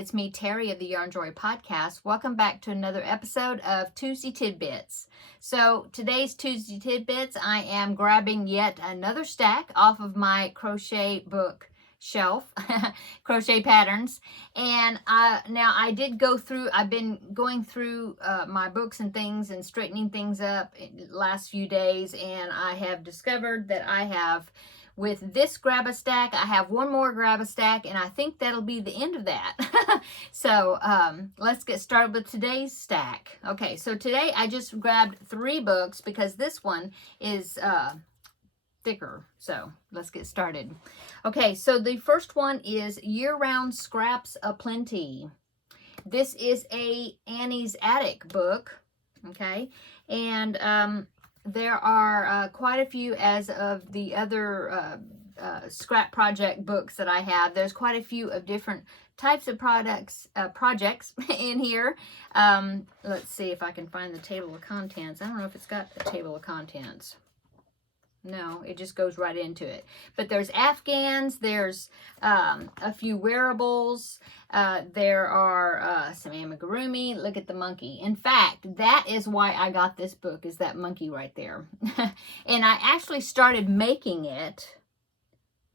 it's me, Terri of the Yarn Joy Podcast. Welcome back to another episode of Tuesday Tidbits. So today's Tuesday Tidbits, I am grabbing yet another stack off of my crochet book shelf, crochet patterns. And now I did go through, I've been going through my books and things and straightening things up in the last few days, and I have discovered that I have, with this grab-a-stack, I have one more grab-a-stack, and I think that'll be the end of that. So let's get started with today's stack. Okay, so today I just grabbed 3 books because this one is thicker. So let's get started. Okay, so the first one is Year-Round Scraps Aplenty. This is a Annie's Attic book, okay, and there are quite a few as of the other scrap project books that I have. There's quite a few of different types of projects in here. Let's see if I can find the table of contents. I don't know if it's got a table of contents. No, it just goes right into it. But there's Afghans, there's a few wearables, there are some amigurumi. Look at the monkey. In fact, that is why I got this book, is that monkey right there. And I actually started making it.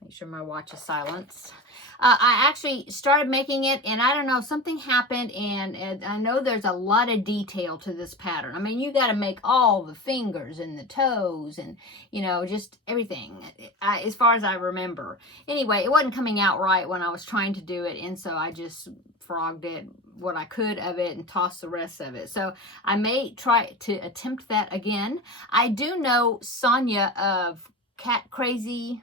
Make sure my watch is silenced. I actually started making it, and I don't know, something happened, and I know there's a lot of detail to this pattern. I mean, you got to make all the fingers and the toes and, you know, just everything, as far as I remember. Anyway, it wasn't coming out right when I was trying to do it, and so I just frogged it, what I could of it, and tossed the rest of it. So I may try to attempt that again. I do know Sonia of Cat Crazy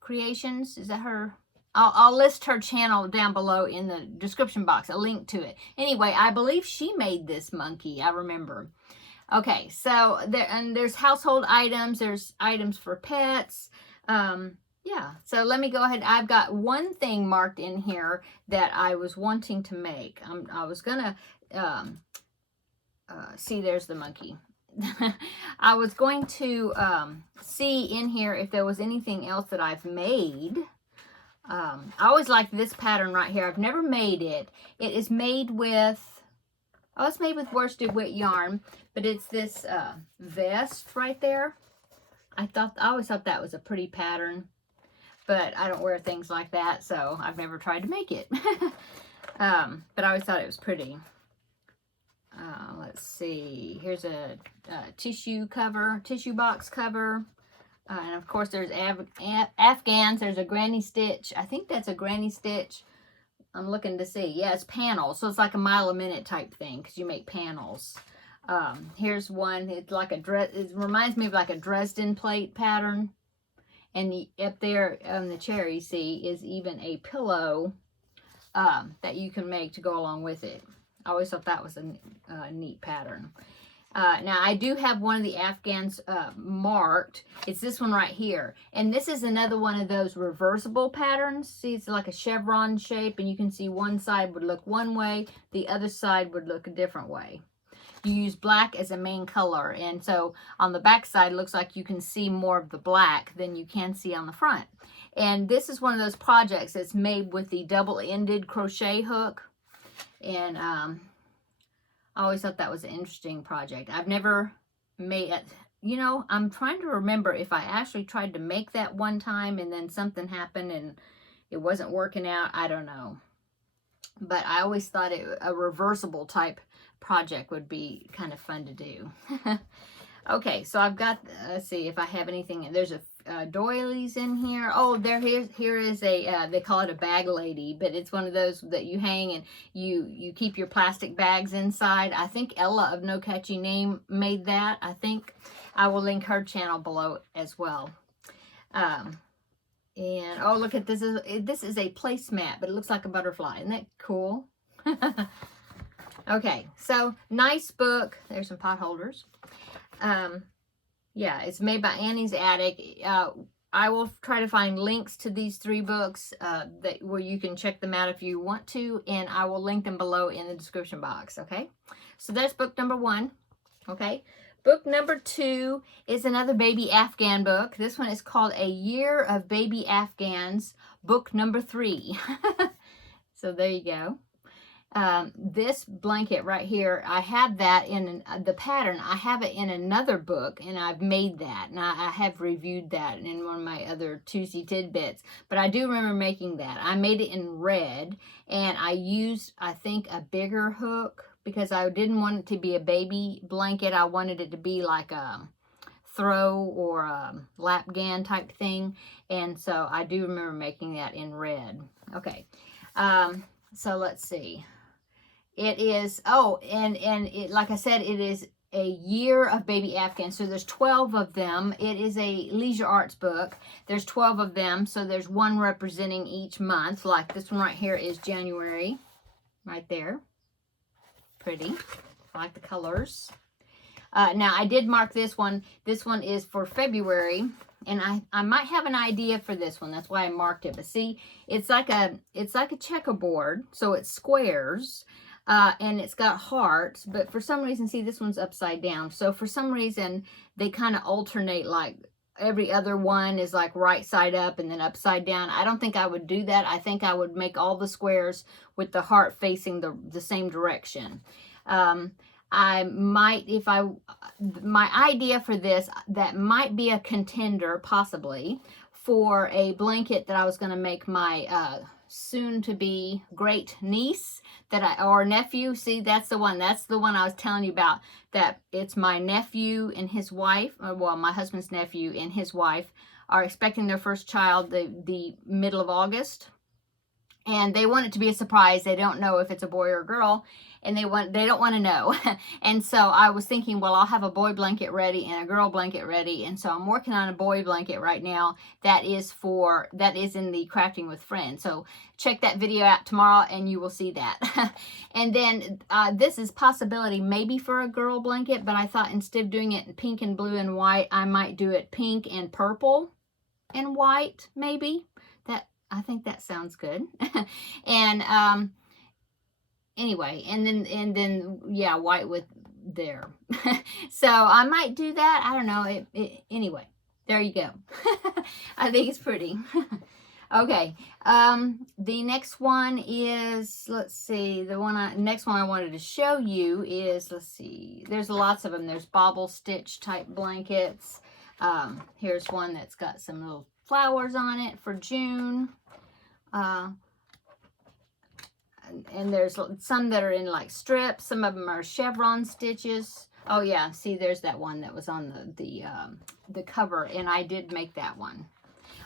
Creations, is that her? I'll list her channel down below in the description box, a link to it. Anyway, I believe she made this monkey, I remember. Okay, so there's household items, there's items for pets. Yeah, so let me go ahead. I've got one thing marked in here that I was wanting to make. I was gonna, see, there's the monkey. I was going to see in here if there was anything else that I've made. I always liked this pattern right here. I've never made it. It is made with, it's made with worsted weight yarn, but it's this vest right there. I always thought that was a pretty pattern, but I don't wear things like that, so I've never tried to make it. But I always thought it was pretty. Let's see, here's a tissue box cover. And of course there's Afghans, there's a granny stitch. I think that's a granny stitch. I'm looking to see. Yeah, it's panels. So it's like a mile a minute type thing because you make panels. Here's one. It's like it reminds me of like a Dresden plate pattern. And up there on the chair you see is even a pillow that you can make to go along with it. I always thought that was a neat pattern. Now, I do have one of the Afghans marked. It's this one right here. And this is another one of those reversible patterns. See, it's like a chevron shape, and you can see one side would look one way, the other side would look a different way. You use black as a main color, and so on the back side, it looks like you can see more of the black than you can see on the front. And this is one of those projects that's made with the double-ended crochet hook. And I always thought that was an interesting project. I've never made it. You know, I'm trying to remember if I actually tried to make that one time and then something happened and it wasn't working out. I don't know. But I always thought a reversible type project would be kind of fun to do. Okay, so I've got, let's see if I have anything. There's a doilies in here. Oh, here is a, they call it a bag lady, but it's one of those that you hang and you keep your plastic bags inside. I think Ella of No Catchy Name made that. I think I will link her channel below as well. And oh, look at this. This is a placemat, but it looks like a butterfly. Isn't that cool? Okay, so nice book. There's some pot holders. Yeah, it's made by Annie's Attic. I will try to find links to these 3 books where you can check them out if you want to, and I will link them below in the description box, okay? So that's book number 1, okay? Book number 2 is another baby Afghan book. This one is called A Year of Baby Afghans, book number 3. So there you go. This blanket right here, I have that in the pattern. I have it in another book, and I've made that, and I have reviewed that in one of my other Tuesday Tidbits. But I do remember making that. I made it in red, and I used, I think, a bigger hook because I didn't want it to be a baby blanket. I wanted it to be like a throw or a lapgan type thing, and so I do remember making that in red. Okay, so let's see. It is, oh, and it, like I said, it is a year of baby Afghans. So there's 12 of them. It is a leisure arts book. There's 12 of them. So there's one representing each month. Like this one right here is January. Right there. Pretty. I like the colors. Now I did mark this one. This one is for February. And I might have an idea for this one. That's why I marked it. But see, it's like a checkerboard. So it's squares. And it's got hearts, but for some reason, see, this one's upside down. So for some reason, they kind of alternate, like every other one is like right side up and then upside down. I don't think I would do that. I think I would make all the squares with the heart facing the same direction. I might, my idea for this, that might be a contender, possibly, for a blanket that I was going to make my soon-to-be great niece or nephew. See, that's the one I was telling you about, that it's my nephew and his wife, well, my husband's nephew and his wife are expecting their first child the middle of August, and they want it to be a surprise. They don't know if it's a boy or a girl, and they don't want to know. And so I was thinking, well, I'll have a boy blanket ready and a girl blanket ready. And so I'm working on a boy blanket right now that is in the Crafting with Friends. So check that video out tomorrow and you will see that. And then this is possibility maybe for a girl blanket, but I thought instead of doing it in pink and blue and white, I might do it pink and purple and white, maybe. I think that sounds good. And anyway, and then yeah, white with there. So I might do that. I don't know. Anyway, there you go. I think it's pretty. Okay. The next one is, let's see, next one I wanted to show you is, let's see, there's lots of them. There's bobble stitch type blankets. Here's one that's got some little flowers on it for June. And there's some that are in like strips. Some of them are chevron stitches. Oh yeah, see, there's that one that was on the cover, and I did make that one.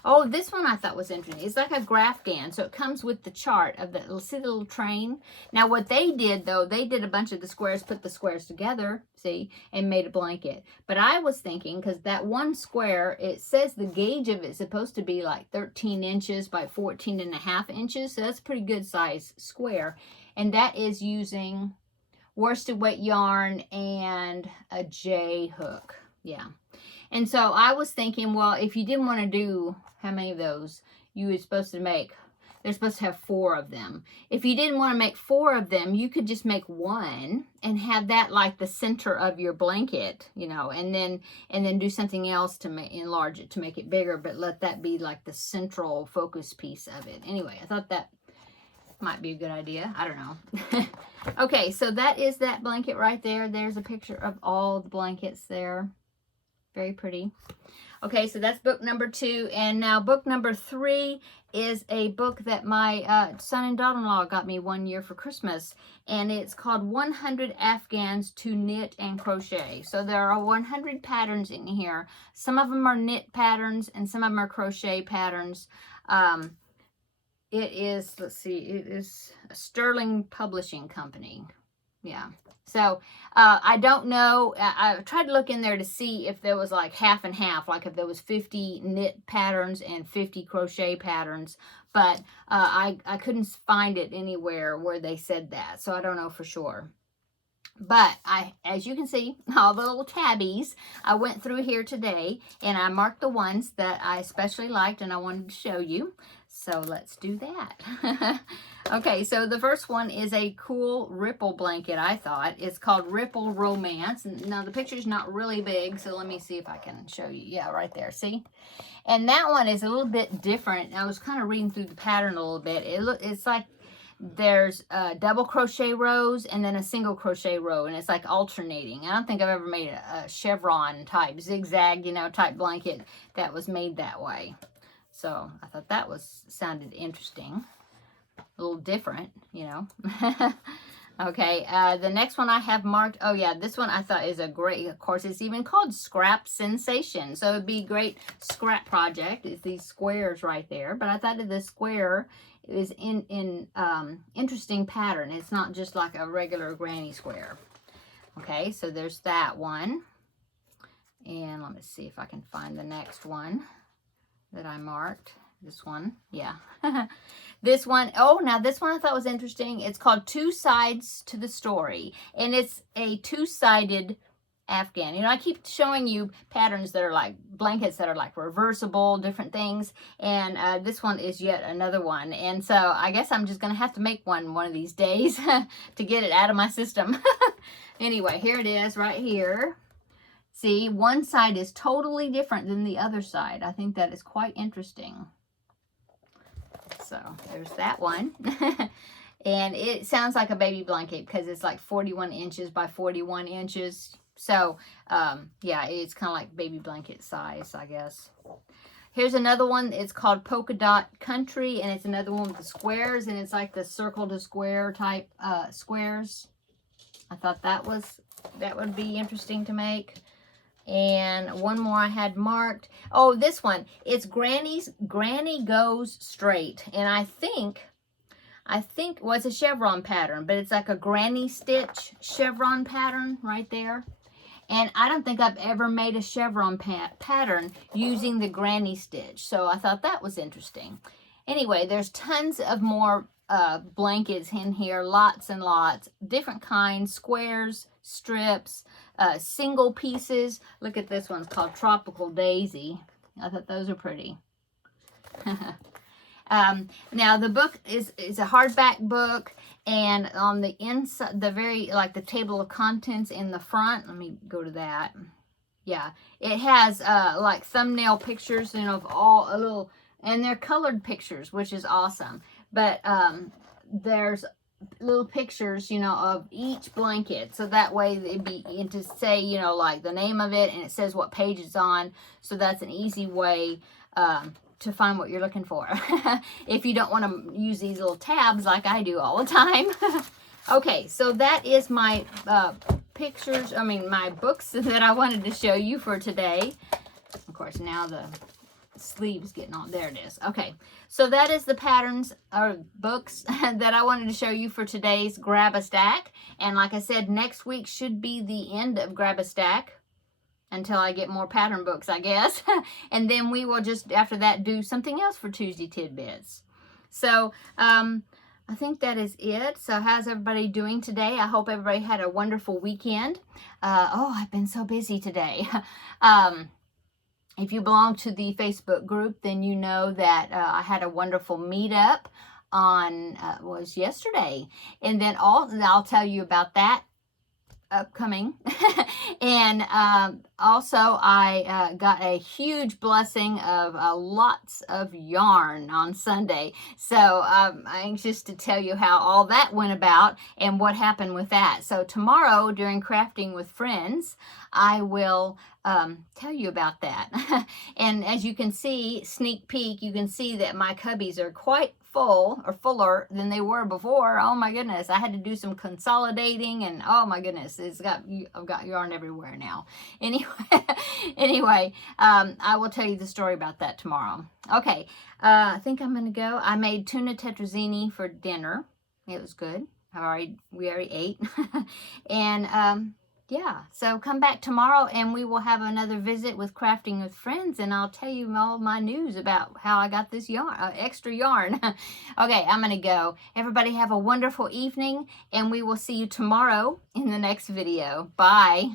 Oh, this one I thought was interesting. It's like a graph-gan, so it comes with the chart of see the little train? Now what they did, though, they did a bunch of the squares, put the squares together, see, and made a blanket. But I was thinking, because that one square, it says the gauge of it is supposed to be like 13 inches by 14.5 inches, so that's a pretty good size square. And that is using worsted weight yarn and a J hook, yeah. And so I was thinking, well, if you didn't want to do, how many of those you were supposed to make? They're supposed to have 4 of them. If you didn't want to make 4 of them, you could just make 1 and have that like the center of your blanket, you know, and then do something else to enlarge it, to make it bigger, but let that be like the central focus piece of it. Anyway, I thought that might be a good idea. I don't know. Okay, so that is that blanket right there. There's a picture of all the blankets there. Very pretty. Okay, so that's book number 2. And now book number 3 is a book that my son and daughter-in-law got me one year for Christmas. And it's called 100 Afghans to Knit and Crochet. So there are 100 patterns in here. Some of them are knit patterns and some of them are crochet patterns. It is, let's see, it is a Sterling Publishing Company. Yeah. So, I don't know. I tried to look in there to see if there was like half and half, like if there was 50 knit patterns and 50 crochet patterns, but I couldn't find it anywhere where they said that, so I don't know for sure. But as you can see, all the little tabbies, I went through here today and I marked the ones that I especially liked and I wanted to show you. So let's do that. Okay, so the first one is a cool ripple blanket, I thought. It's called Ripple Romance. Now the picture's not really big, so let me see if I can show you. Yeah, right there, see? And that one is a little bit different. I was kind of reading through the pattern a little bit. It's like there's double crochet rows and then a single crochet row, and it's like alternating. I don't think I've ever made a chevron type zigzag, you know, type blanket that was made that way. So I thought that sounded interesting, a little different, you know. Okay, the next one I have marked, oh yeah, this one I thought is a great, of course, it's even called Scrap Sensation. So it'd be a great scrap project. It's these squares right there. But I thought that the square is in interesting pattern. It's not just like a regular granny square. Okay, so there's that one. And let me see if I can find the next one that I marked. This one, yeah. This one, oh, now this one I thought was interesting. It's called Two Sides to the Story. And it's a two-sided Afghan. You know, I keep showing you patterns that are like blankets that are like reversible, different things. And this one is yet another one. And so I guess I'm just going to have to make one of these days to get it out of my system. Anyway, here it is right here. See, one side is totally different than the other side. I think that is quite interesting. So there's that one. And it sounds like a baby blanket because it's like 41 inches by 41 inches. So, yeah, it's kind of like baby blanket size, I guess. Here's another one. It's called Polka Dot Country, and it's another one with the squares, and it's like the circle to square type squares. I thought that would be interesting to make. And one more I had marked. Oh, this one. It's Granny Goes Straight. And I think, well, it's a chevron pattern, but it's like a granny stitch chevron pattern right there. And I don't think I've ever made a chevron pattern using the granny stitch. So I thought that was interesting. Anyway, there's tons of more blankets in here, lots and lots, different kinds, squares, strips, single pieces. Look at this one's called Tropical Daisy. I thought those are pretty. Now the book is a hardback book, and on the inside, like the table of contents in the front, let me go to that. Yeah, it has like thumbnail pictures, you know, of all a little, and they're colored pictures, which is awesome. But there's little pictures, you know, of each blanket, so that way it'd be, and to say, you know, like the name of it, and it says what page it's on, so that's an easy way to find what you're looking for if you don't want to use these little tabs like I do all the time. Okay, so that is my my books that I wanted to show you for today. Of course, now the sleeves getting on. There it is. Okay, so that is the patterns or books that I wanted to show you for today's Grab a Stack. And like I said, next week should be the end of Grab a Stack until I get more pattern books, I guess. And then we will just, after that, do something else for Tuesday Tidbits. So, I think that is it. So how's everybody doing today? I hope everybody had a wonderful weekend. Oh, I've been so busy today. If you belong to the Facebook group, then you know that I had a wonderful meetup on, was yesterday. And then I'll tell you about that upcoming. And also I got a huge blessing of lots of yarn on Sunday. So I'm anxious to tell you how all that went about and what happened with that. So tomorrow during Crafting with Friends, I will tell you about that. And as you can see, sneak peek, you can see that my cubbies are quite full, or fuller than they were before. Oh my goodness, I had to do some consolidating, and oh my goodness, I've got yarn everywhere now. Anyway, I will tell you the story about that tomorrow. Okay, I think I'm gonna go. I made tuna tetrazzini for dinner. It was good. We already ate. And yeah, so come back tomorrow and we will have another visit with Crafting with Friends, and I'll tell you all my news about how I got this yarn, extra yarn. Okay, I'm going to go. Everybody have a wonderful evening, and we will see you tomorrow in the next video. Bye.